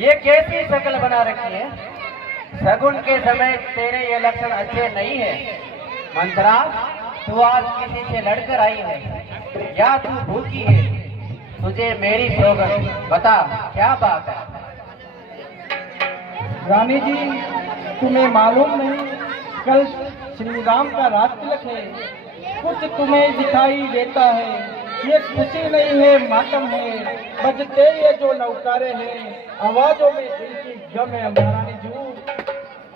ये कैसी शक्ल बना रखी है? शगुन के समय तेरे ये लक्षण अच्छे नहीं है। मंत्रा, तू आज किसी से लड़कर आई है या तू भूखी है? तुझे मेरी सौगंध, बता क्या बात है? रानी जी, तुम्हें मालूम नहीं, कल श्री राम का राज तिलक है। कुछ तुम्हें दिखाई देता है, ये खुशी नहीं है, मातम है। बजते ये जो नौकारे हैं, आवाजों में दिल की गम है। महारानी जू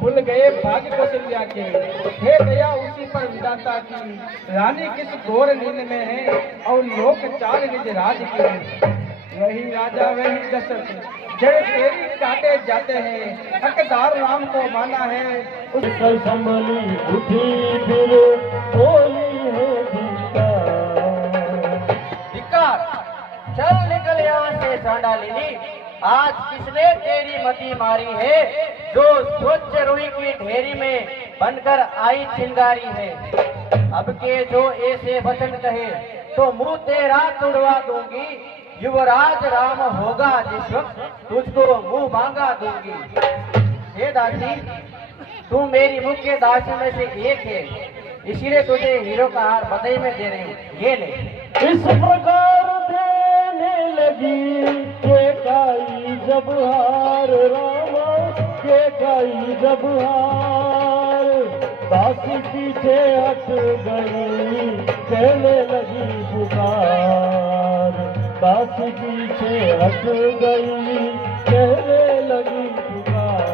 खुल गए भाग्य कौशल्या के, हे दया उसी पर विधाता की। रानी किस घोर नींद में है और लोक चाल निज राज की। वही राजा वही दशरथ, जड़ तेरी काटे जाते हैं। हकदार राम को माना है, उस संभली उठी फिर बोली है धिक्कार। चल निकल यहाँ से चांडालिनी। आज किसने तेरी मती मारी है, जो स्वच्छ रुई की ढेरी में बनकर आई चिंगारी है? अब के जो ऐसे वचन कहे तो मुंह तेरा तुड़वा दूंगी। युवराज राम होगा जिस वक्त, तुझको मुंह मांगा दूंगी। हे दासी, तू मेरी मुख्य दासी में से एक है, इसीलिए तुझे हीरो का हार बधाई में दे रही हूँ। ये ले। इस प्रकार देने लगी के काई जब हार रामा, के काई जब हार। दासी पीछे हट गई, कहने लगी पुकार। दासी पीछे हट गई, कहने लगी पुकार।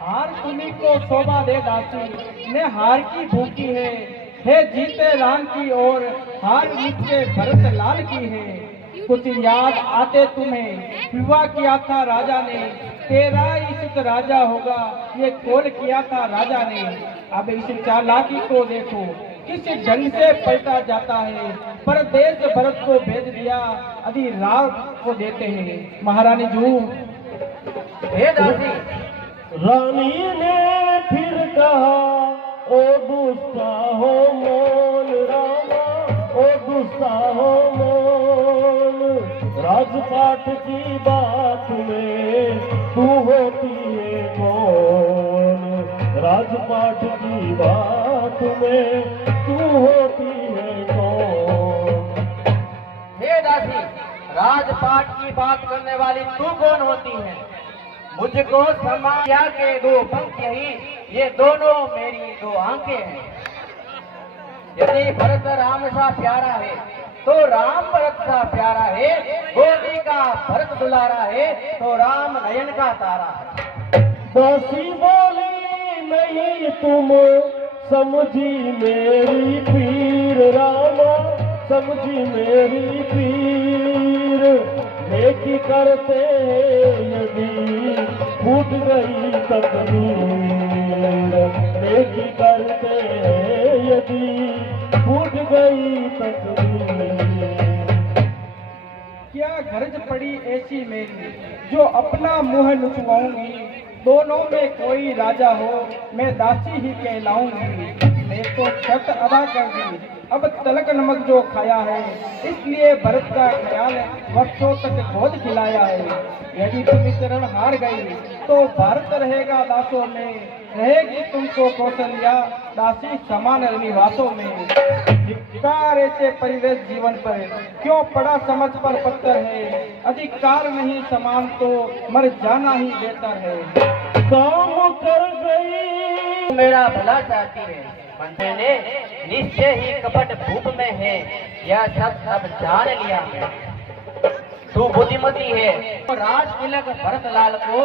हार तुम्ही को शोभा दे दासी, ने हार की भूखी है। हे जीते राम की ओर, हार नीचे भरत लाल की है। कुछ याद आते तुम्हें, विवाह किया था राजा ने। तेरा इस राजा होगा, ये कौन किया था राजा ने। अब इस चालाकी को देखो, किस ढंग से पलटा जाता है। परदेश भरत को भेज दिया, अभी राम को देते हैं। महारानी जू। हे दासी, रानी ने फिर कहा, ओ गुस्सा हो मोल रामा, ओ गुस्सा हो मोल। राजपाट की बात में तू होती है कौन? राजपाट की बात में तू होती है कौन? हे दासी, राजपाट की बात करने वाली तू कौन होती है? मुझको समाया के दो पंख यही, ये दोनों मेरी दो आंखें हैं। यदि भरत राम सा प्यारा है तो राम भरत सा प्यारा है। गोदी का भरत दुलारा है तो राम नयन का तारा है। दासी बोली नहीं तुम समझी मेरी पीर रामा, समझी मेरी पीर। नेकी करते यदि फूट गई तकदीर, नेकी करते यदि फूट गई तकदीर। क्या गरज पड़ी ऐसी मेरी, जो अपना मुंह लुचवाऊंगी। दोनों में कोई राजा हो, मैं दासी ही कहलाऊंगी। मैं तो शर्त अदा कर दी, अब तलक नमक जो खाया है, इसलिए भरत का ख्याल वर्षों तक भोज खिलाया है। यदि तुम चरण हार गई तो भारत रहेगा दासों में, रहेगी तुमको कौशल्या दासी समान निवासों में। धिक्कार ऐसे परिवेश जीवन पर, क्यों पड़ा समझ पर पत्थर है। अधिकार नहीं समान तो मर जाना ही बेहतर है। काम कर गई मेरा भला चाहती है, मंत्री ने निश्चय ही कपट भूप में है, यह सब जान लिया है। तू बुद्धिमती है तो राज तिलक भरत लाल को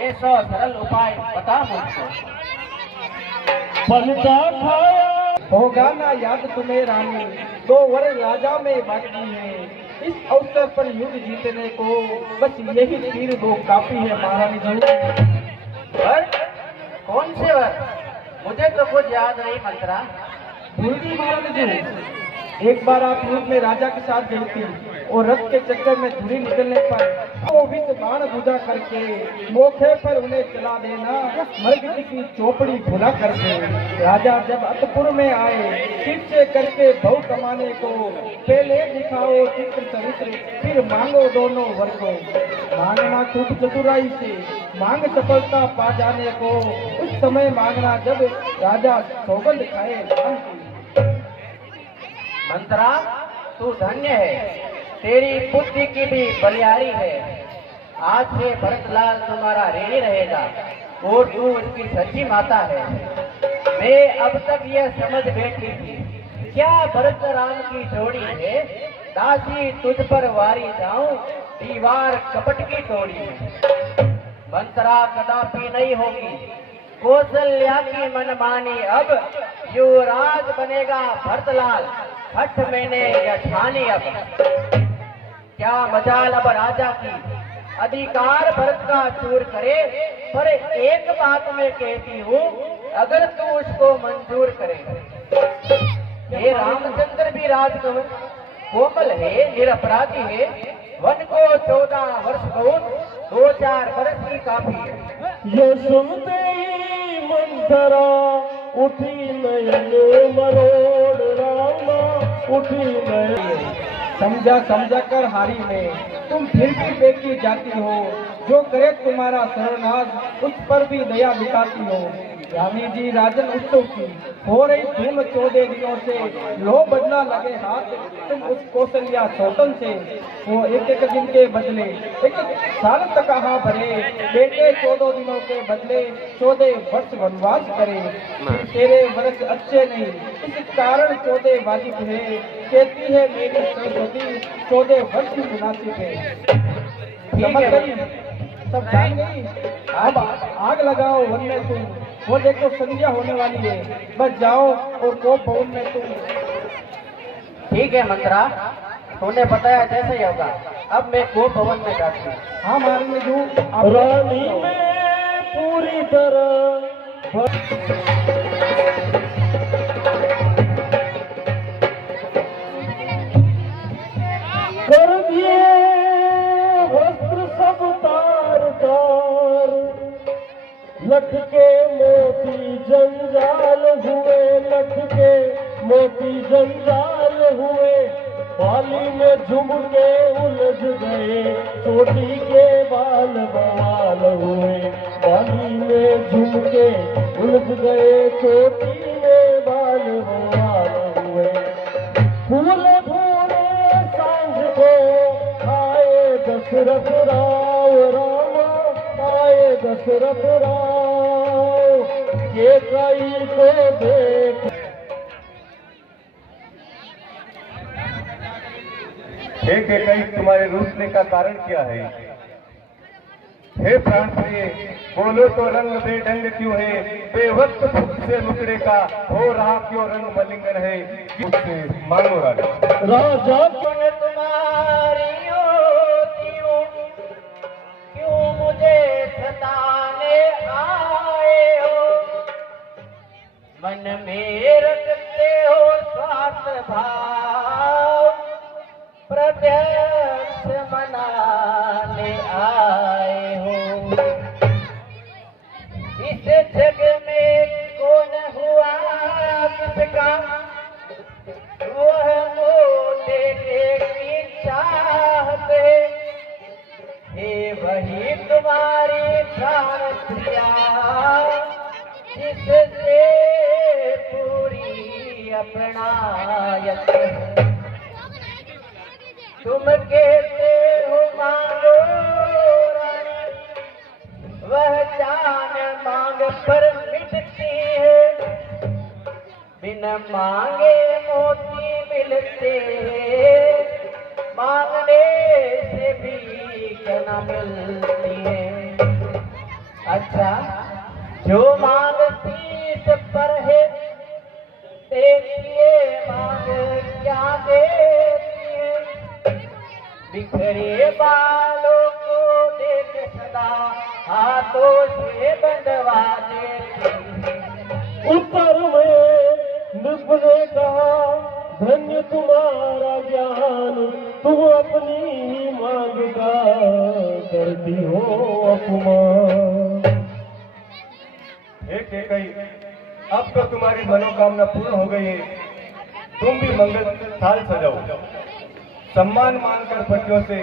ऐसा सरल उपाय बता मुझको। पलटा खाया होगा ना याद तुम्हें रानी, 2 वर राजा में बाकी है। इस अवसर पर युद्ध जीतने को बस यही तीर 2 काफी है। महारानी जरूर। वर? कौन से वर? मुझे तो कुछ याद नहीं मंत्रा। भूल गई महारानी जी, एक बार आप युद्ध में राजा के साथ गई थी। और रथ के चक्कर में धुरी निकलने पर वो विष बाण बुझा करके मोखे पर उन्हें चला देना, मरगती की चौपड़ी भुला करके। राजा जब अतपुर में आए शिष्य करके बहु कमाने को, पहले दिखाओ चित्र चरित्र फिर मांगो दोनों वर को। मांगना खूब चतुराई से, मांग सफलता पा जाने को, उस समय मांगना जब राजा सौगंध खाए राम की। मंत्रा, तू धन्य है, तेरी बुद्धि की भी बलिहारी है। आज से भरतलाल तुम्हारा ऋणी रहेगा और तू उसकी सच्ची माता है। मैं अब तक यह समझ बैठी थी, क्या भरत राम की जोड़ी है, दासी तुझ पर वारी जाऊं, दीवार कपट की तोड़ी है। मंत्रा कदापि नहीं होगी, कौशल्या की मनमानी, अब युवराज बनेगा भरतलाल, हठ मैंने यह ठानी। अब क्या मजाल अब राजा की, अधिकार भरत का चूर करे, पर एक बात मैं कहती हूँ, अगर तू उसको मंजूर करे। हे रामचंद्र भी राजकुमार, कोमल है, निरपराधी है, वन को 14 वर्ष बहुत, 2-4 वर्ष ही काफी है। ये सुनते ही मंथरा उठी नयन मरोड़, रामा उठी नयन। समझा समझा कर हारी में तुम फिर भी बेकी जाती हो, जो करे तुम्हारा सर्वनाश उस पर भी दया दिखाती हो। रानी जी राजन उत्सव की हो रही धूम 14 दिनों से, लो बदला लगे हाथ तुम उस कौशल्या सौतन से। वो एक एक दिन के बदले एक साल तक कहाँ भरे, बेटे 14 दिनों के बदले 14 वर्ष वनवास करे। तेरे वर्ष अच्छे नहीं, इस कारण 14 वाजिब है, कहती है मेरी सरस्वती 14 वर्ष की मुनासिब है। समझ गई, सब जान गई। अब आग लगाओ वन में तुम, वो देखो संध्या होने वाली है, बस जाओ और कोप भवन में तुम। ठीक है मंत्रा, तूने बताया जैसे ही होगा। अब मैं कोप भवन में जाती हूँ। हाँ मारेंगे जो रानी में पूरी तरह कर दिए वस्त्र सब तार तार, लटके मोती जंजाल हुए, लटके मोती जंजाल हुए, बाली में झुमके उलझ गए, चोटी के बाल बवाल हुए, बाली में झुमके उलझ गए, चोटी में बाल बवाल हुए। फूले फूले सांझ को आए दशरथ राव, रामा आए दशरथ राव, ये कई को देख। हे कई तुम्हारे रूठने का कारण क्या है? हे प्राण प्रिय, बोलो तो रंग बेढंग क्यों है? बेवक्त भूख से मुकड़े का हो रहा क्यों रंग मलिंगन है? मुझसे मांगो राजा सुन तुम्हारी होती हूँ, क्यों मुझे सताने आए हो? मन में रखते हो स्वार्थ भाव, प्रत्यक्ष मनाने आए हो। इस जग में कौन हुआ किसका, वह मोटे की चाहते, हे वही तुम्हारी प्राण प्रिया, जिससे पूरी अपनायत है। तुम कहते हो मांगो रानी, वह जान मांग पर मिटती है, बिन मांगे मोती मिलते, मांगने से भी न मिलती है। अच्छा, जो मांग शीश पर है, देखिए मांग क्या देती है। बिखरे बालों को देख सदा हाथों से बंधवा देती है। उत्तर में निपने कहा, धन्य तुम्हारा ज्ञान, तुम अपनी ही मांग का करती हो अपमान। हे कैकेयी, अब तो तुम्हारी मनोकामना पूर्ण हो गई है। तुम भी मंगल थाल सजाओ। सम्मान मानकर पतियों से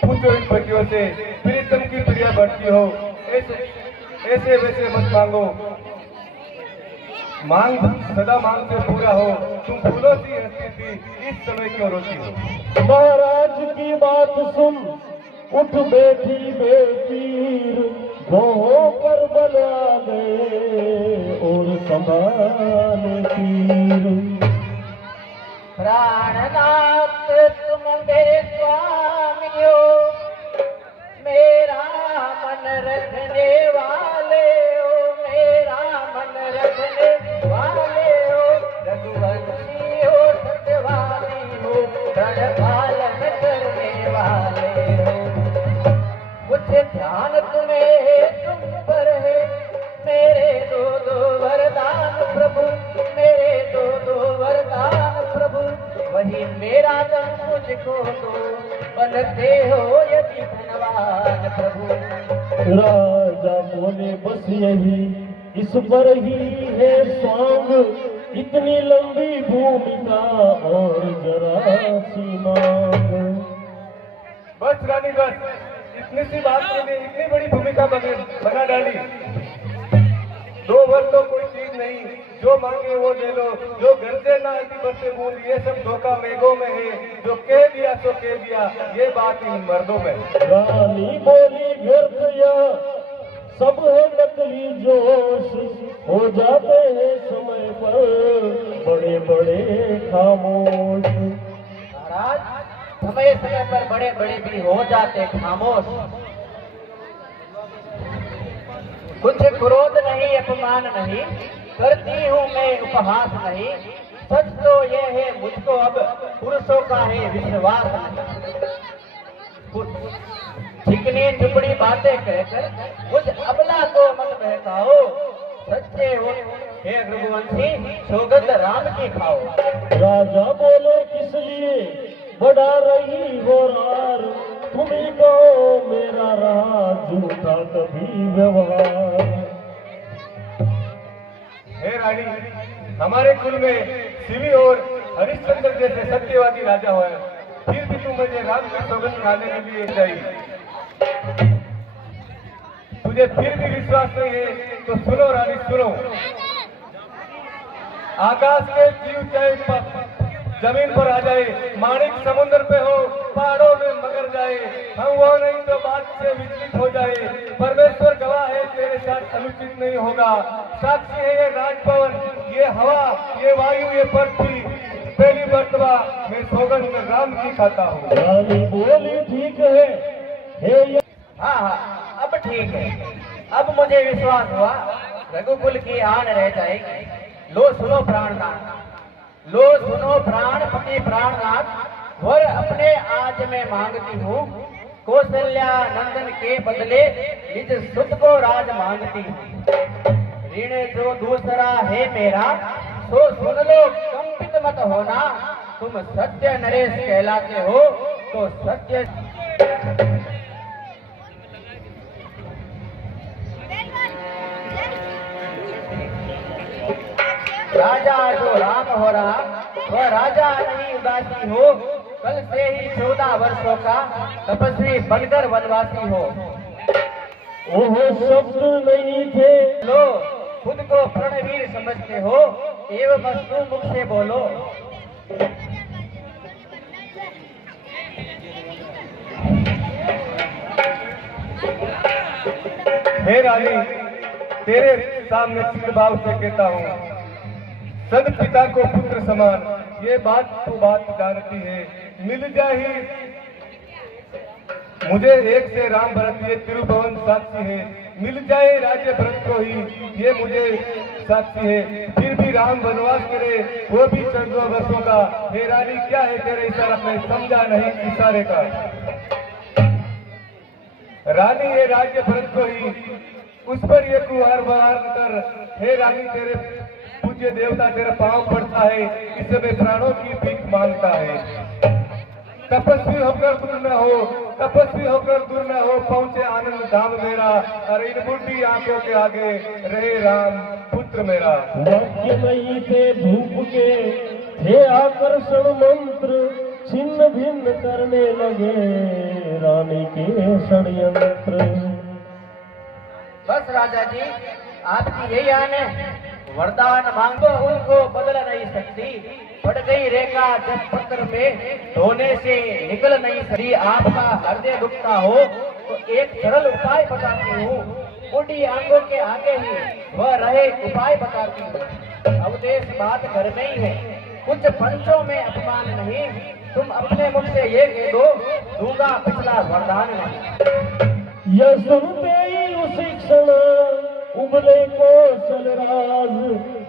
पूछो, इन पतियों से प्रीतम की प्रिया बढ़ती हो, ऐसे वैसे मत मांगो। मांग सदा मांग से पूरा हो। तुम फूलों सी हंसती थी, इस समय क्यों रोती हो? महाराज की बात सुन उठ बैठी बेपीर, गोहों पर बल आ गए और संभाले तीर। प्राणनाथ तुम मेरे स्वामी हो, मेरा मन रखने वाले हो, मेरा मन रखने वाले हो, रघुवंशी हो, सत्यवादी हो, प्रण पालन करने वाले हो। मुझे ध्यान तुम्हें है, तुम पर है, मेरे दो दो वरदान प्रभु, मेरे दो दो वरदान प्रभु, वही मेरा धन मुझको दो, बनते हो यदि धनवान प्रभु। राजा बोले बस यही इस पर ही है स्वांग, इतनी लंबी भूमिका और जरा सी मांग। बस रानी बस, इतनी सी बात के लिए इतनी बड़ी भूमिका बना डाली। 2 वर्ष तो कोई चीज नहीं, जो मांगे वो दे लो, जो गरजे ना अति बरसे बूंद, ये सब धोखा मेघों में है, जो कह दिया सो कह दिया, ये बात इन मर्दों में। रानी बोली व्यर्थ यह सब है नकली जोश, हो जाते हैं समय पर बड़े बड़े खामोश। महाराज, समय समय पर बड़े बड़े भी हो जाते खामोश। कुछ क्रोध नहीं, अपमान नहीं, करती हूँ मैं उपहास नहीं। सच तो ये है मुझको अब पुरुषों का है विश्वास नहीं। चिकनी चुपड़ी बातें कहकर मुझ अबला को मत बहकाओ, सच्चे हो हे रघुवंशी, सौगंध राम की खाओ। राजा बोले किस लिए बढ़ा रही हो रार, तुम्ही को मेरा रहा झूठा कभी व्यवहार। हे रानी, हमारे कुल में शिवी और हरिश्चंद्र जैसे सत्यवादी राजा हुए, फिर भी तुम मुझे राम की सौगंध खाने के लिए चाहिए। तुझे फिर भी विश्वास नहीं है तो सुनो रानी, सुनो। आकाश के जीव चाहे जमीन पर आ जाए, माणिक समुद्र पे हो, पहाड़ों में मगर जाए, हम वो नहीं तो बात से विचलित हो जाए। परमेश्वर गवाह है, तेरे साथ अनुचित नहीं होगा। साक्षी है ये राजभवन, ये हवा, ये वायु, ये पृथ्वी, पहली मर्तबा मैं सौगंध राम की खाता हूँ। रानी बोली ठीक है हे। हाँ हाँ, अब ठीक है, अब मुझे विश्वास हुआ रघुकुल की आन रह जाएगी। लो सुनो प्राणनाथ, लो सुनो प्राणपति प्राणनाथ, वर अपने आज मैं मांगती हूँ, कौशल्या नंदन के बदले निज सुत को राज मांगती हूँ। ऋण जो दूसरा है मेरा, सो सुन लो कंपित मत होना, तुम सत्य नरेश कहलाते हो तो सत्य। राजा जो राम हो रहा, वह राजा नहीं उदासी हो, कल से ही 14 वर्षों का तपस्वी बनकर वनवासी हो। ओह शब्द नहीं थे, लो खुद को प्रणवीर समझते हो, एवं वस्तु मुख से बोलो। हे रानी, तेरे सामने सिद्ध भाव से कहता हूँ, सद पिता को पुत्र समान, ये बात तू बात जानती है। मिल जाही मुझे एक से राम भरत, ये तिरुभुवन साक्षी है। मिल जाए राज्य भरत को ही, ये मुझे साक्षी है। फिर भी राम वनवास करे, वो भी 14 वर्षों का। हे रानी, क्या है तेरे इशारा, मैं समझा नहीं इशारे का। रानी ये राज्य भरत को ही, उस पर ये कुहार बहार कर। हे रानी, तेरे पूज्य देवता तेरा पांव पड़ता है, इस समय प्राणों की भीख मांगता है। तपस्वी होकर दूर न हो, तपस्वी होकर दूर न हो, पहुंचे आनंद धाम मेरा। अरे इन बूढ़ी आंखों के आगे रहे राम पुत्र मेरा। वाक्य नहीं थे धूप के, थे आकर्षण मंत्र, छिन्न भिन्न करने लगे रानी के षड्यंत्र। बस राजा जी, आपकी यही आन है, वरदान मांगो उनको बदल नहीं सकती। पड़ गई रेखा जब पत्र में, धोने से निकल नहीं सकती। आपका हृदय दुखता हो तो एक सरल उपाय बताती हूँ, बूढ़ी आंखों के आगे ही वह रहे उपाय बताती हूँ। अवदेश बात घर में ही है, कुछ पंचों में अपमान नहीं। तुम अपने मुख से ये कह दो, दूंगा पिछला वरदान नहीं। यह सुनते ही उसी क्षण उबले कौशल राज,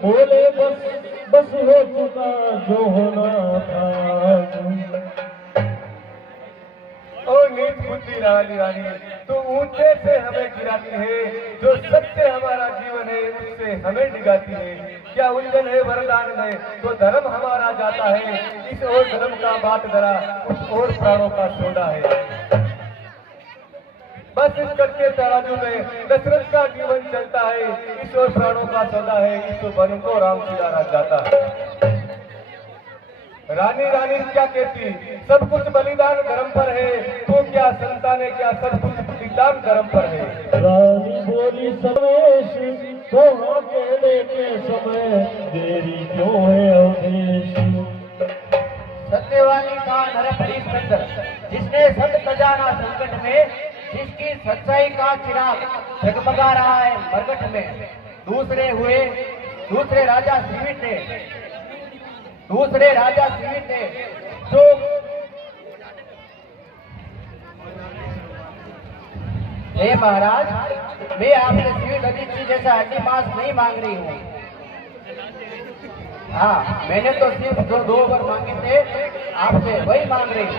बोले बस हो चुका जो होना था। ओ नीच बुद्धि रानी रानी, तू ऊंचे से हमें गिराती है, जो सत्य हमारा जीवन है उससे हमें डिगाती है। क्या उलझन है वरदान में, तो धर्म हमारा जाता है। इस ओर धर्म का बात धरा, उस ओर प्राणों का सोडा है। बस इस करके तराजू में दशरथ का जीवन चलता है। इस ओर प्राणों का सौदा है, इस ओर वन को राम सिधारा जाता है। रानी रानी क्या कहती, सब कुछ बलिदान धर्म पर है। तो क्या संतान है, क्या सब कुछ बलिदान धर्म पर है। रानी बोली सवेश, तो हाँ कहने के समय देरी क्यों है अवदेश। सत्यवानी का नर हरिश्चंद्र, जिसने सत खजाना संकट में, जिसकी सच्चाई का चिराग जगमगा रहा है मरकट में। दूसरे राजा सीमित ने जो हे महाराज, मैं आपसे सीमित अतिथि जैसा हड्डी मांस नहीं मांग रही हूँ। हाँ, मैंने तो सिर्फ जो 2 वर मांगे थे, आपसे वही मांग रही हूँ।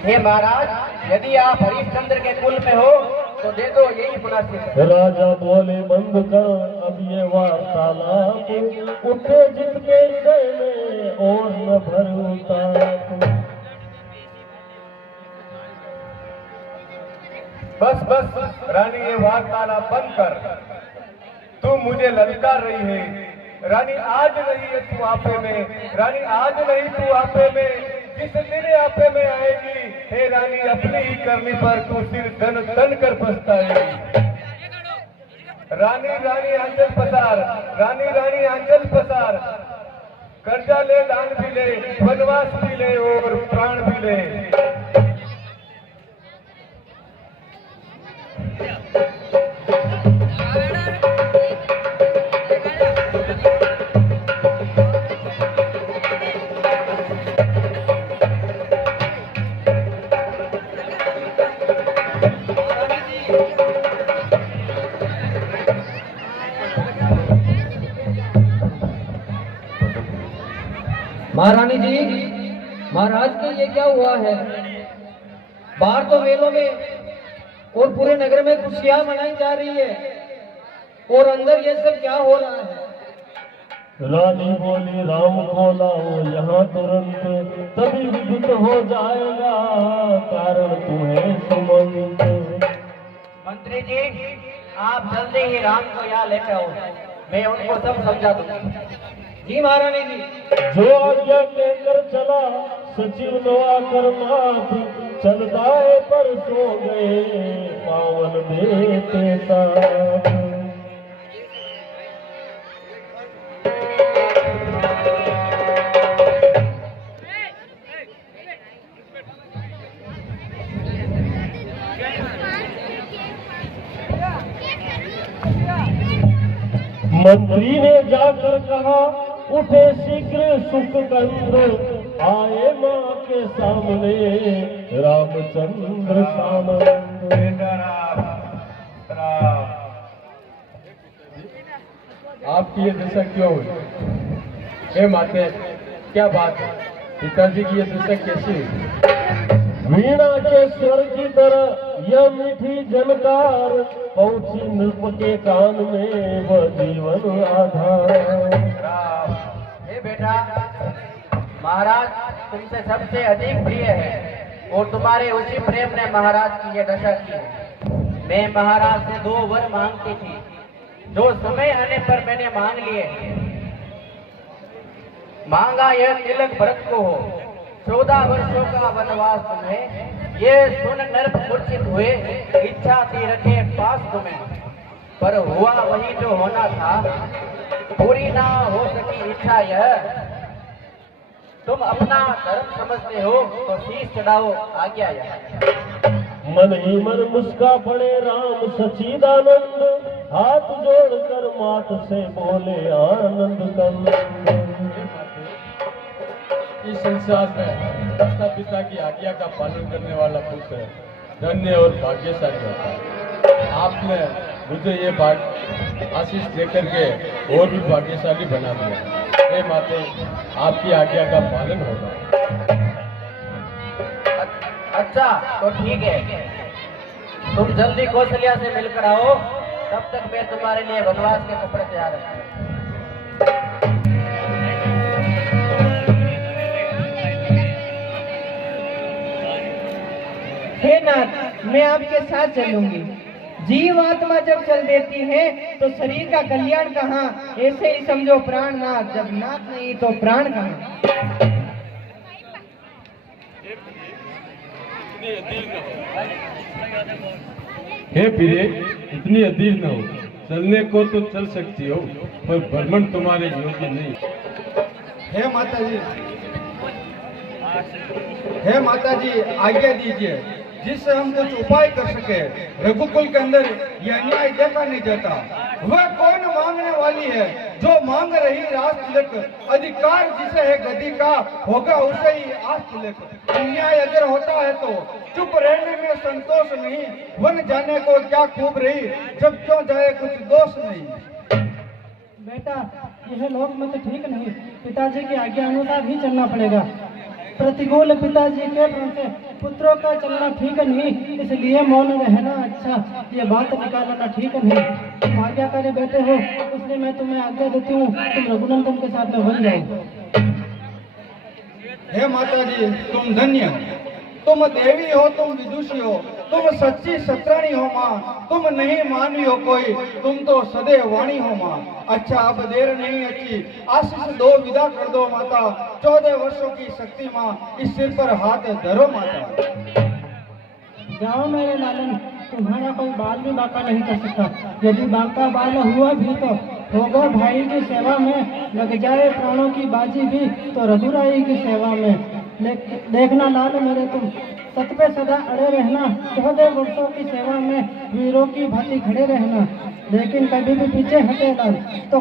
हे महाराज, यदि आप हरिश्चंद्र के कुल में हो तो दे दो, यही मुनासिब है। राजा बोले बंद कर अब ये वार्तालाप, उठे जित के हृदय में और न भर उताप। बस रानी ये वार्तालाप बंद कर, तू मुझे ललकार रही है। रानी आज नहीं है तू आपे में, रानी आज नहीं तू आपे में, जिस दिन आपे में आएगी हे रानी अपनी ही करनी पर तू सिर धन कर पछताएगी। रानी रानी आंचल पसार, रानी रानी आंचल पसार, कर्जा ले, दान भी ले, वनवास भी ले और प्राण भी ले। महारानी जी, महाराज के ये क्या हुआ है? बाहर तो मेलों में और पूरे नगर में खुशियां मनाई जा रही है, और अंदर ये सब क्या हो रहा है? रानी बोली राम को लाओ यहाँ तुरंत, तभी विदित हो जाएगा कारण तुम्हें सुमंत। मंत्री जी, आप जल्दी ही राम को यहाँ लेकर आओ, मैं उनको सब समझा दूंगी। जी महारानी जी। जो आज्ञा कहकर चला सचिव नो आकर माफ, चलता है पर सो गए पावन देते साथ। मंत्री ने जाकर कहा उठे शीघ्र सुख कंद, आए माँ के सामने रामचंद्र सामंत। आपकी ये दशा क्यों हुई? हे माते, क्या बात है? पिताजी की ये दशा कैसी हुई? वीणा के स्वर की तरह यह मीठी झनकार पहुंची नृप के कान में, वह जीवन आधार। हे बेटा, महाराज तुमसे सबसे अधिक प्रिय है और तुम्हारे उसी प्रेम ने महाराज की ये दशा की है। मैं महाराज से 2 वर मांगती थी, जो समय आने पर मैंने मांग लिए। मांगा यह तिलक भरत को हो, 14 वर्षों का वनवास तुम्हें, ये सुन नर्प मूर्छित हुए, इच्छा थी रखे पास तुम्हें, पर हुआ वही जो होना था, पूरी ना हो सकी इच्छा यह। तुम अपना धर्म समझते हो तो शीश चढ़ाओ आज्ञा यह। मन ही मन मुस्का पड़े राम सच्चिदानंद, हाथ जोड़कर मात से बोले आनंद कंद। इस संसार में माता पिता की आज्ञा का पालन करने वाला पुत्र धन्य और भाग्यशाली होता है। आपने मुझे ये आशीष देकर के और भी भाग्यशाली बना दिया। हे माते, आपकी आज्ञा का पालन होगा। अच्छा तो ठीक है, तुम जल्दी कौशल्या से मिलकर आओ, तब तक मैं तुम्हारे लिए वनवास के कपड़े तैयार रखूंगा। हे नाथ, मैं आपके साथ चलूंगी। जीव आत्मा जब चल देती है तो शरीर का कल्याण कहाँ, ऐसे ही समझो प्राणनाथ, जब नाथ नहीं तो प्राण कहाँ। हे प्रिय, इतनी अधीर न हो। चलने को तो चल सकती हो, पर भ्रमण तुम्हारे योग्य नहीं। हे माता जी आज्ञा दीजिए, जिससे हम कुछ उपाय कर सके। रघुकुल के अंदर यह अन्याय देखा नहीं जाता। वह कौन मांगने वाली है जो मांग रही राज तिलक, अधिकार जिसे है गति का, होगा उसे ही आज तिलक। अन्याय अगर होता है तो चुप रहने में संतोष नहीं, वन जाने को क्या खूब रही, जब क्यों जाए कुछ दोष नहीं। बेटा, यह लोक मत ठीक नहीं, पिताजी की आज्ञा अनुसार ही चलना पड़ेगा। प्रतिकूल पिताजी के प्रण से पुत्रों का चलना ठीक नहीं, इसलिए मौन रहना अच्छा, ये बात निकालना ठीक नहीं। तुम आज्ञाकारी बेटे हो, इसलिए मैं तुम्हें आज्ञा देती हूँ, तुम रघुनंदन के साथ में बन जाओ। हे माता जी, तुम धन्य हो, तुम देवी हो, तुम विदुषी हो, तुम सच्ची सत्राणी हो माँ, तुम नहीं मानवी हो कोई, तुम तो सदैव वाणी हो माँ। अच्छा अब देर नहीं अच्छी, आशीष दो, विदा कर दो माता, 14 वर्षों की शक्ति माँ, इस सिर पर हाथ धरो माता। जाओ मेरे लालन, तुम्हारा कोई बाल भी बाका नहीं कर सकता। यदि बाका बाल हुआ भी तो होगा भाई की सेवा में, लग जाए प्राणों की बाजी भी तो रघुराई की सेवा में। देखना लाल मेरे, तुम सत पे सदा अड़े रहना, 14 वर्षों की सेवा में वीरों की भांति खड़े रहना। लेकिन कभी भी पीछे हटे लाल तो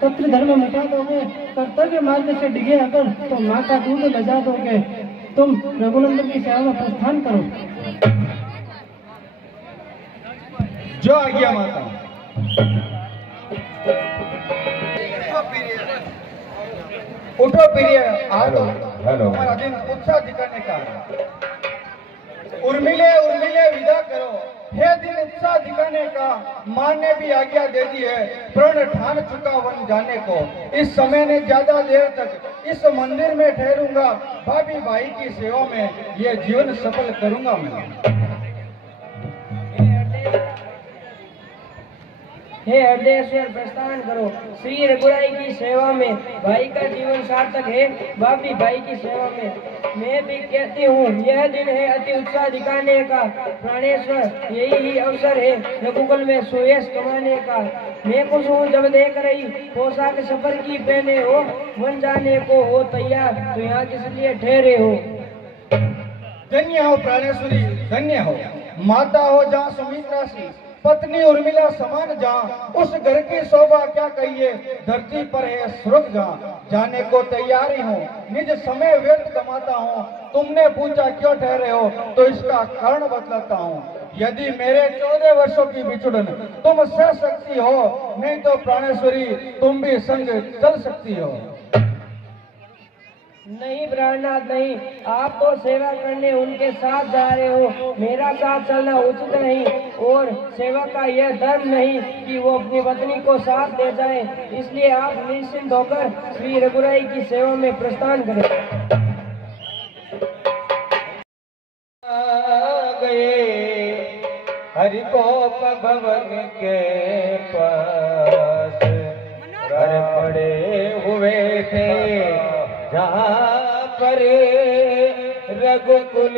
कत्र धर्म मिटा दोगे, कर्तव्य मार्ग से डिगे अगर तो माँ का दूध लजा दोगे। तुम रघुनंदन की सेवा में प्रस्थान करो। जो आज्ञा माता। उठो प्रिय, हेलो, हेलो। हमारा दिन उत्साह दिखाने का है। उर्मिले उर्मिले विदा करो, हे दिन उत्साह दिखाने का, माँ ने भी आज्ञा दे दी है, प्रण ठान चुका वन जाने को। इस समय ने ज्यादा देर तक इस मंदिर में ठहरूंगा, भाभी भाई की सेवा में ये जीवन सफल करूंगा मैं। हे हृदयेश्वर प्रस्थान करो, श्री रघुराई की सेवा में, भाई का जीवन सार्थक है, भाभी भाई की सेवा में। मैं भी कहती हूँ यह दिन है अति उत्साह दिखाने का, प्राणेश्वर यही ही अवसर है रघुकुल में सुयश कमाने का। मैं खुश हूँ जब देख रही पोशाक सफर की पहने हो, वन जाने को हो तैयार, तो यहाँ किस लिए ठहरे हो। धन्य हो प्राणेश्वरी, धन्य हो, माता हो जहाँ सुमित्रा सी, पत्नी उर्मिला समान जहाँ, उस घर की शोभा क्या कहिए, धरती पर है स्वर्ग जहाँ। जाने को तैयारी हूँ, निज समय व्यर्थ गमाता हूँ, तुमने पूछा क्यों ठहरे हो तो इसका कारण बतलाता हूँ। यदि मेरे 14 वर्षों की बिछुड़न तुम सह सकती हो, नहीं तो प्राणेश्वरी तुम भी संग चल सकती हो। नहीं प्राणनाथ नहीं, आप तो सेवा करने उनके साथ जा रहे हो, मेरा साथ चलना उचित नहीं और सेवा का यह धर्म नहीं कि वो अपनी पत्नी को साथ ले जाए, इसलिए आप निश्चिंत होकर श्री रघुराई की सेवा में प्रस्थान करें। गए हरिकोप भवन के पास घर पड़े हुए थे जहाँ पर रघुकुल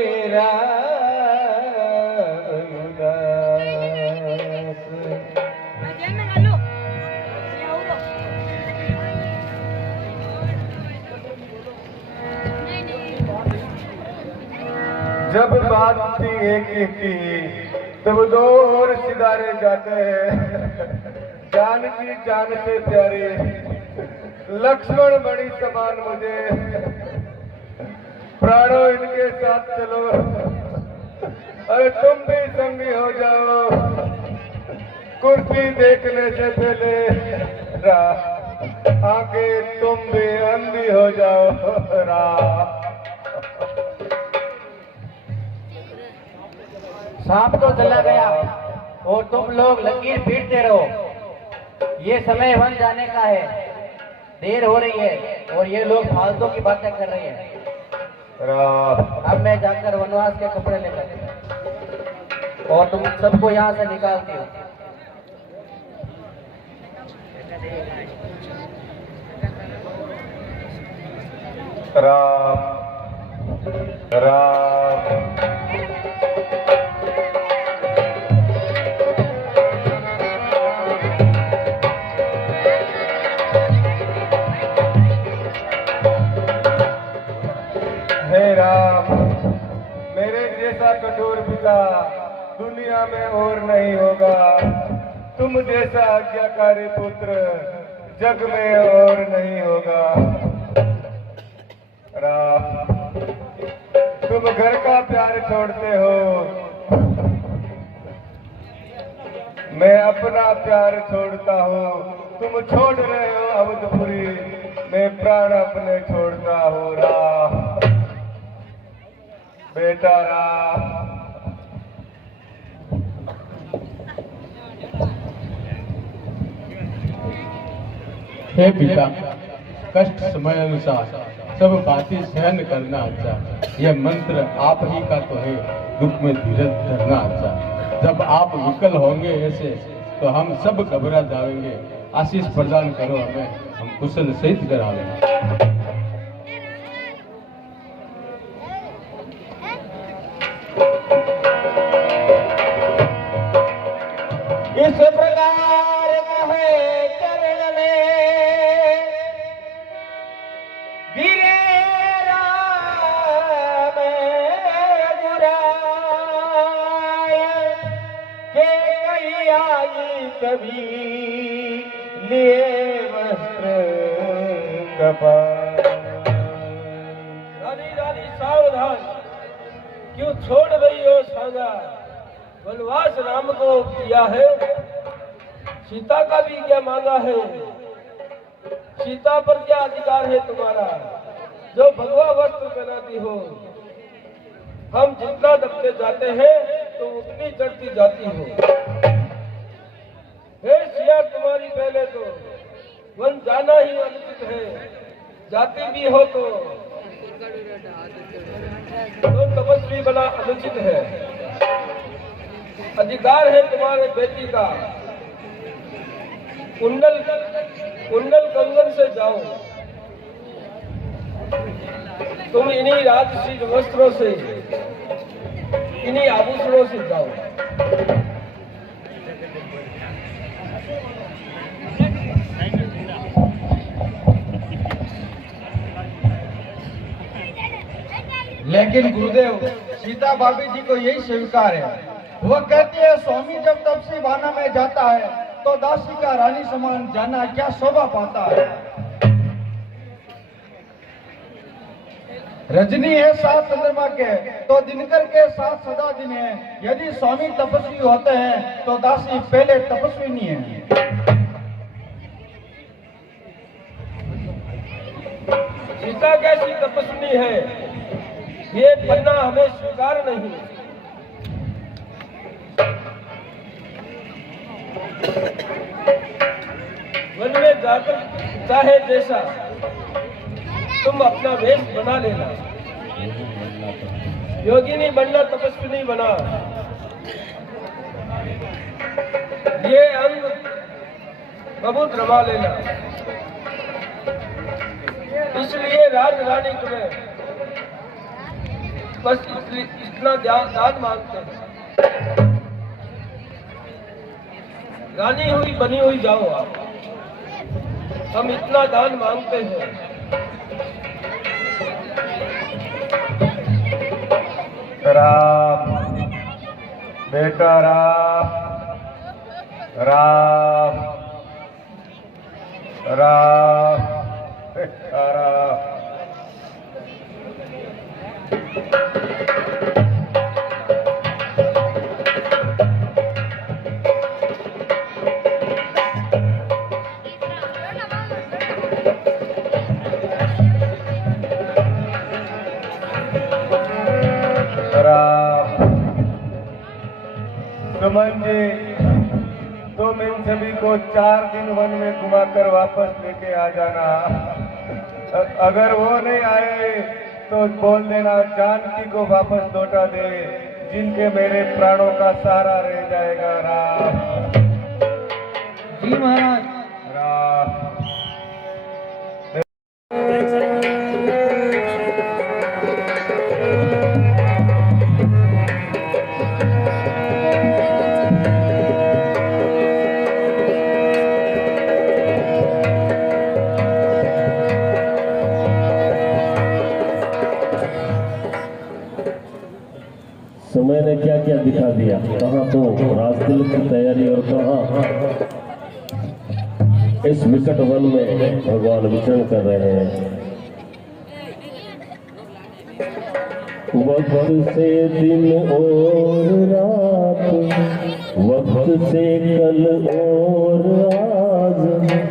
जब बात थी एक की तब दो और सितारे जाते हैं, जान की जान से प्यारे लक्ष्मण बड़ी समान मुझे, प्राणों इनके साथ चलो, अरे तुम भी संगी हो जाओ, कुर्सी देखने से पहले आंखें तुम भी अंधी हो जाओ। सांप तो चला गया और तुम लोग लकीर पीटते रहो। ये समय वन जाने का है, देर हो रही है और ये लोग फालतू की बातें कर रहे हैं। अब मैं जाकर वनवास के कपड़े लेकर और तुम सबको यहाँ से निकालती हो। राम राम हे राम, मेरे जैसा कठोर पिता दुनिया में और नहीं होगा, तुम जैसा आज्ञाकारी पुत्र जग में और नहीं होगा। राम, तुम घर का प्यार छोड़ते हो, मैं अपना प्यार छोड़ता हूँ, तुम छोड़ रहे हो अवधपुरी, मैं प्राण अपने छोड़ता हूँ। राम बेटा राम, हे पिता, कष्ट समय अनुसार सब बातें सहन करना अच्छा, यह मंत्र आप ही का तो है, दुख में धीरज धरना अच्छा। जब आप विकल होंगे ऐसे तो हम सब घबरा जाएंगे, आशीष प्रदान करो हमें, हम कुशल सहित करावेंगे। इस प्रकार कहे चरण में गिरे राम गुराय के कई आई कभी लिए वस्त्र कपाय। रानी रानी सावधान, क्यों छोड़ रही हो साजा, वनवास राम को किया है, सीता का भी क्या मांगा है, सीता पर क्या अधिकार है तुम्हारा, जो भगवा वस्त्र पहनाती हो। हम जितना दबते जाते हैं तो उतनी चढ़ती जाती हो। हे सिया, तुम्हारी पहले तो वन जाना ही अनुचित है, जाती भी हो तो तपस्वी बना अनुचित है। अधिकार है तुम्हारे बेटी का, कुंडल कंगन से जाओ, तुम इन्हीं राजसी वस्त्रों से, इन्हीं आभूषणों से जाओ। लेकिन गुरुदेव, सीता भाभी जी को यही स्वीकार है। वो कहती है स्वामी जब तपसी बाना में जाता है तो दासी का रानी समान जाना क्या शोभा पाता है। रजनी है सात चंद्रमा के तो दिनकर के साथ सदा दिन है, यदि स्वामी तपस्वी होते हैं तो दासी पहले तपस्वी नहीं है। सीता कैसी तपस्वी है, ये पन्ना हमें स्वीकार नहीं। वन में जाकर चाहे जैसा तुम अपना वेश बना लेना, योगिनी बनना, तपस्विनी बना। ये अंग कबूत रमा लेना। इसलिए राज रानी तुम्हें बस इतना दान मांगते हैं। रानी हुई बनी हुई जाओ आप, हम इतना दान मांगते हैं। राम, बेटा राम, राम, राम, बेटा राम। सुमन जी, तुम इन सभी को 4 दिन वन में घुमाकर वापस लेके आ जाना। अगर वो नहीं आए तो बोल देना जानकी को वापस लौटा दे, जिनके मेरे प्राणों का सहारा रह जाएगा। राम। जी महाराज। राम। समय ने क्या क्या दिखा दिया, कहाँ तो राजतिलक की तैयारी और कहाँ इस विकट वन में भगवान विचरण कर रहे हैं। वक्त से दिन और रात, वक्त से कल और आज,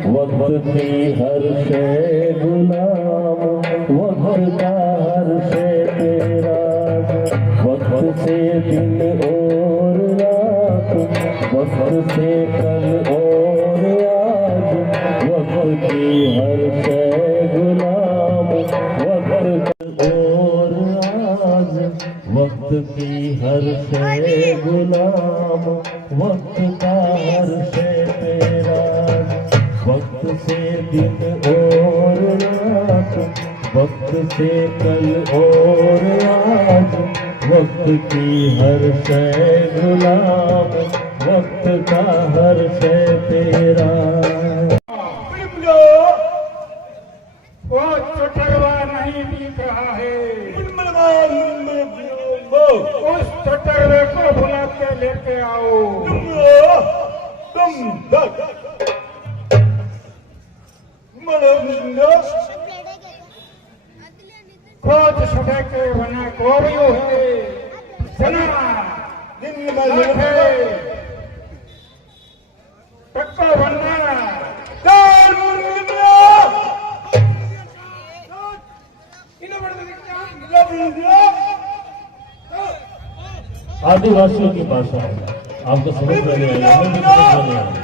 वक्त की हर शय गुलाम, वक्त का हर शय तेरा। वक्त से दिन और रात, वक्त से कल और आज, वक्त की हर शय गुलाम, वक्त और आज, वक्त की हर शय गुलाम, वक्त का हर शय तेरा। वक्त से दिन और रात, वक्त से कल और आज, वक्त की हर शय गुलाम, वक्त का हर शय तेरा। वो चटरवा नहीं दिख रहा है, उस चटरवे को बुला के लेके आओ। खोज छठे के बना गोरियो है, जना दिन में लिखे टक्को बनना। आदिवासियों की भाषा है, आपको समझ में नहीं आएगा, मुझे समझ में नहीं आएगा।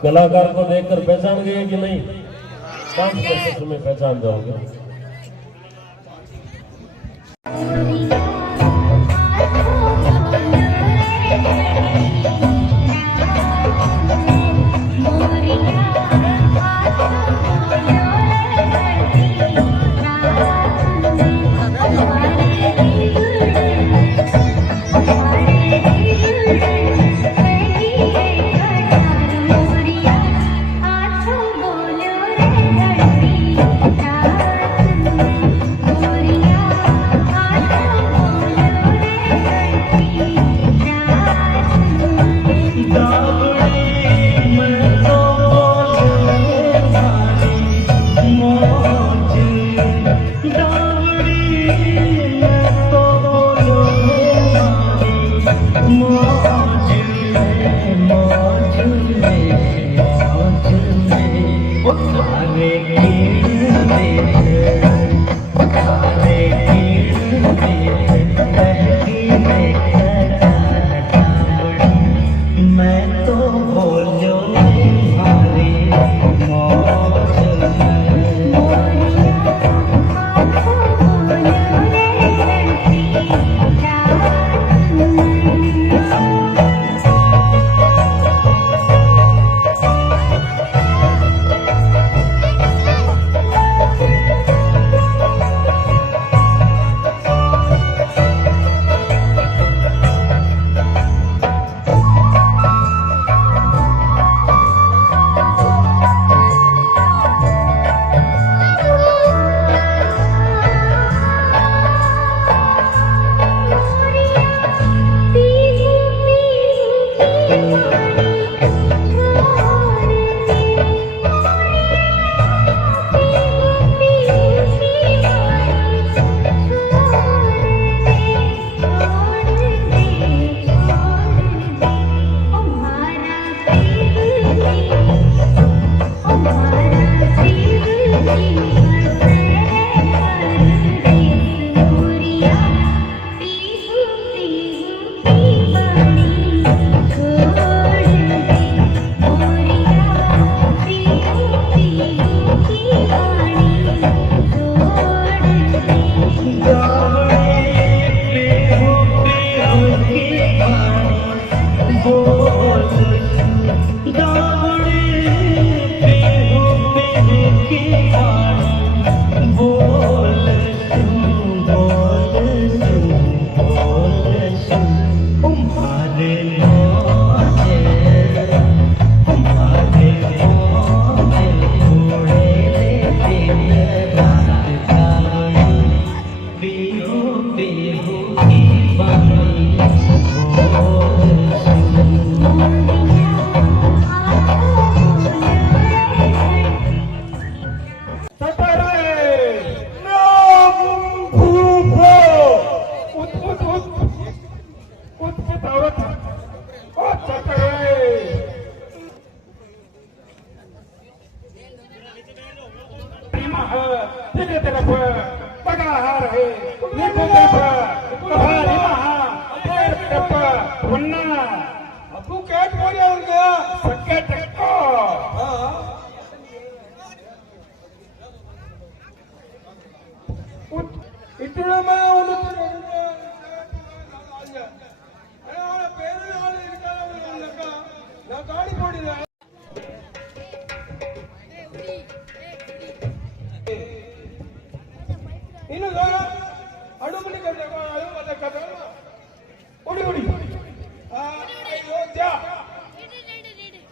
कलाकार को देखकर पहचान गए कि नहीं? 5% में पहचान जाओगे।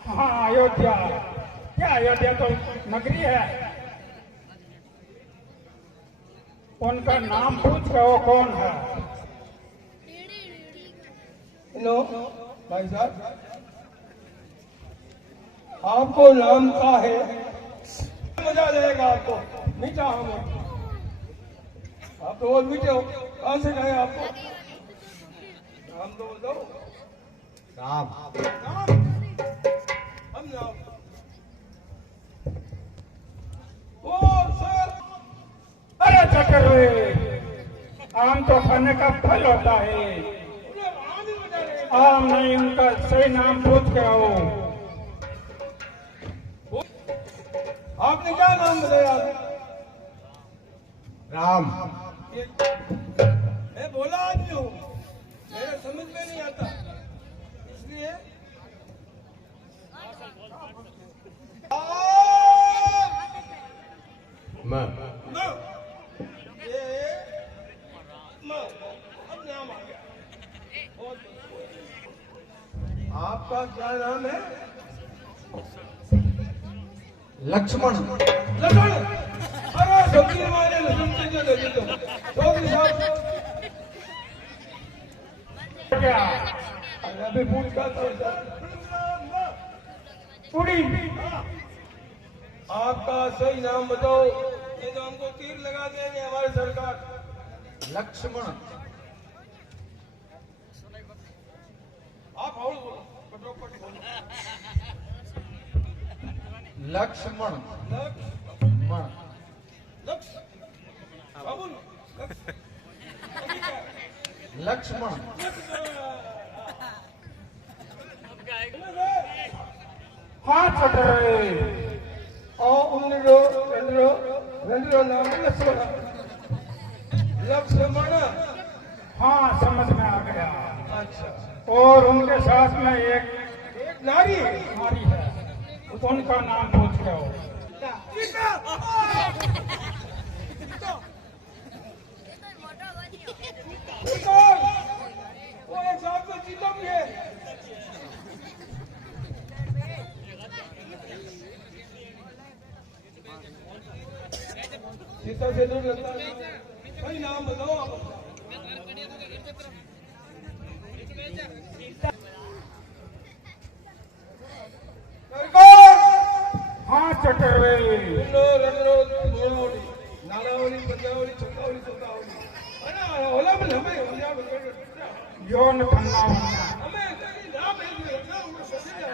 हाँ अयोध्या, क्या अयोध्या तो नगरी है। उनका नाम पूछ के वो कौन है? हेलो भाई साहब, आपको नाम का है? मजा आ जाएगा आपको। मीठा हम आप तो बहुत मीठे हो। कहाँ से गए आपको? नाम तो दो। राम। नाम हम नाम ओ सर। अरे चक्कर, आम तो खाने का फल होता है। आम नहीं, उनका सही नाम पूछ के आओ। आपने क्या नाम बताया? राम। भोला आदमी हूँ, मेरे समझ में नहीं आता, इसलिए अब नाम आ गया। आपका क्या नाम है? लक्ष्मण। लक्ष्मण, अरे फकीर मारे लक्ष्मण के दे दो चौधरी साहब। क्या अभी पूछ का पूरी आपका सही नाम बताओ, ये तो हमको तीर लगा देंगे हमारी सरकार। लक्ष्मण। आप हौल बोलो, कटोकट बोलो। लक्ष्मण। लक्ष्मण, लक्ष्य, बाबुल, लक्ष्मण। हाँ छटरे और वेंद्रो नाम लक्ष्मण। लक्ष्मण, हाँ समझ में आ गया। अच्छा। और उनके साथ में एक नारी नारी है, उनका नाम पूछ के हो। सीता। वो एक साथ में सीता भी है। सीता से दूर लगता है, सही नाम बताओ आप। हाँ चटरवे। नालावली, पंजावली, छक्कावली, चौकावली। अरे ओला में लंबे हो जाओ। यौन खन्ना वन्ना। हमें कहीं नाम है ना, वो सही है।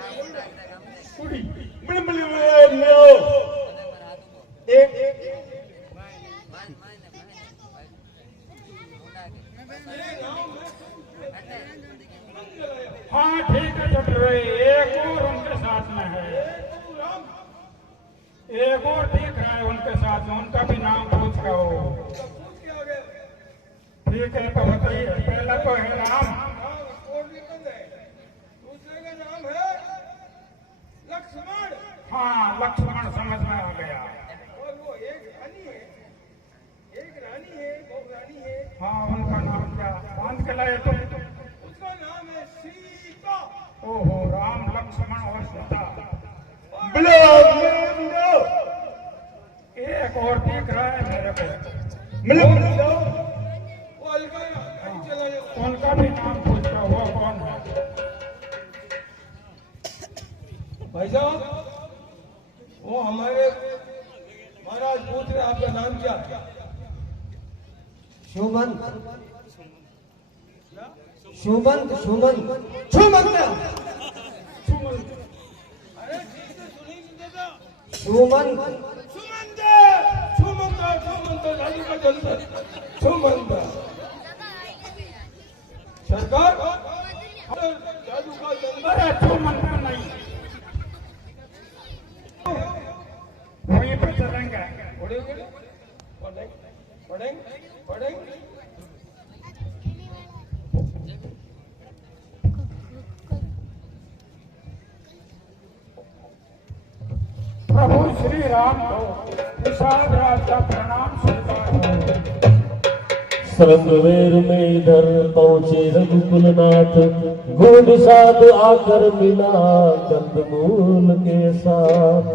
पूरी हाँ ठीक है चटरवे। एक और उनके साथ में है, एक और ठीक है उनके साथ में, उनका भी नाम पूछ के हो। ठीक है तो बताइए, पहला तो है राम। दूसरे का नाम है लक्ष्मण। हाँ लक्ष्मण समझ में आ गया। और वो एक रानी है, वो रानी है। हाँ उनका नाम क्या बांध के लाए तुम? उसका नाम है सीता। ओहो, राम लक्ष्मण और सीता। एक और दिख रहा है मेरे को। वो अलगा चला जाओ। उनका भी नाम पूछता, वो कौन है? भाई साहब, वो हमारे महाराज पूछ रहे आपका नाम क्या है? सुमंत। सुमंत। सुमंत। सुमंत। अरे ठीक है, सुनी नहीं देता। सुमंत। सुमंत राजू का जंतर। सुमंत सरकार, राजू का जंतर। अरे सुमंत नहीं, वहीं पर चलेंगे। पढ़ेंगे, पढ़ेंगे। प्रभु श्री राम को निषाद राज का प्रणाम स्वीकार। श्रृंगवेर में इधर पहुंचे रघुकुलनाथ, गुरु निषाद आकर मिला कंदमूल के साथ।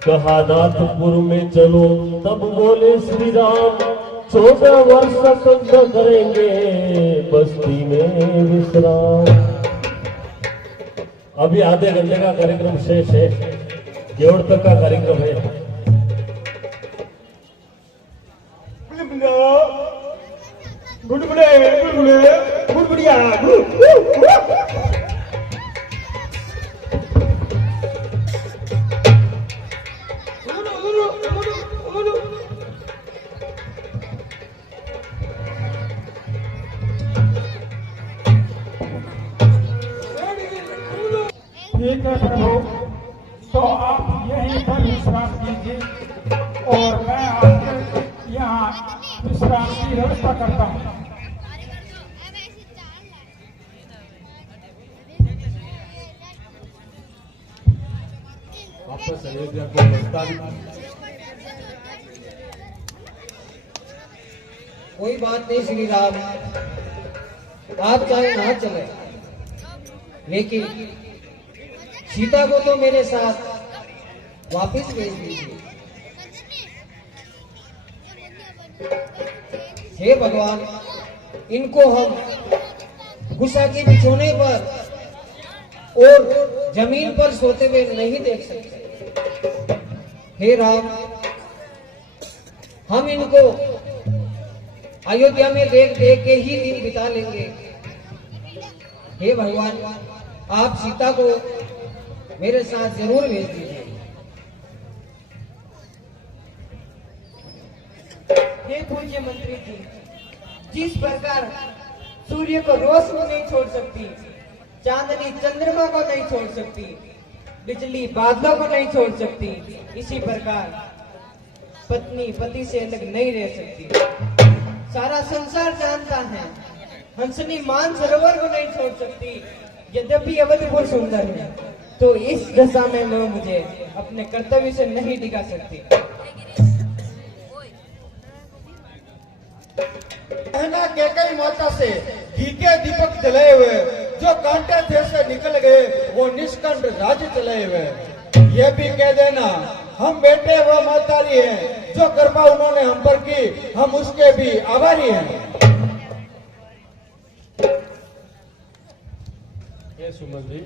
कहा नाथपुर में चलो, तब बोले श्री राम, 14 वर्ष तक न करेंगे बस्ती में विश्राम। अभी आधे घंटे का कार्यक्रम शेष है, केवड़ तक का कार्यक्रम है। गुड़गुड़िया। ठीक है प्रभु, तो आप यहीं पर विश्राम कीजिए और मैं आपके यहाँ विश्राम की व्यवस्था करता हूँ। वापस अयोध्या को प्रस्थान। कोई बात नहीं श्री राम, आप चाहे ना चले, लेकिन सीता को तो मेरे साथ वापस भेज दीजिए। हे भगवान, इनको हम गुस्सा के बिछोने पर और जमीन पर सोते हुए नहीं देख सकते। हे राम, हम इनको अयोध्या में देख देख के ही दिन बिता लेंगे। हे भगवान, आप सीता को मेरे साथ जरूर भेज दीजिए। हे पूज्य मंत्री जी, जिस प्रकार सूर्य को रोशनी नहीं छोड़ सकती, चांदनी चंद्रमा को नहीं छोड़ सकती, बिजली बादलों को नहीं छोड़ सकती, इसी प्रकार पत्नी पति से अलग नहीं रह सकती। सारा संसार जानता है हंसनी मान सरोवर को नहीं छोड़ सकती, यद्यपि अवधपुर सुंदर है, तो इस दशा में मैं मुझे अपने कर्तव्य से नहीं डिगा सकती। कहना कैकई माता से घी के दीपक जलाए हुए जो कांटे थे से निकल गए, वो निष्कंठ राज्य चलाए हुए। ये भी कह देना हम बेटे व महतारी हैं, जो कृपा उन्होंने हम पर की, हम उसके भी आभारी हैं। ये सुमन जी,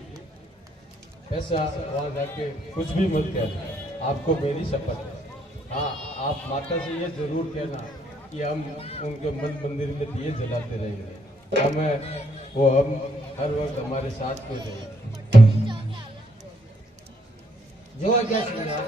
ऐसा वहां जाके कुछ भी मत कहना, आपको मेरी शपथ है। हाँ, आप माता से ये जरूर कहना कि हम उनके मंदिर में दिए जलाते रहेंगे, हम हर वक्त हमारे साथ में रहेंगे। जो आज्ञा श्री राम।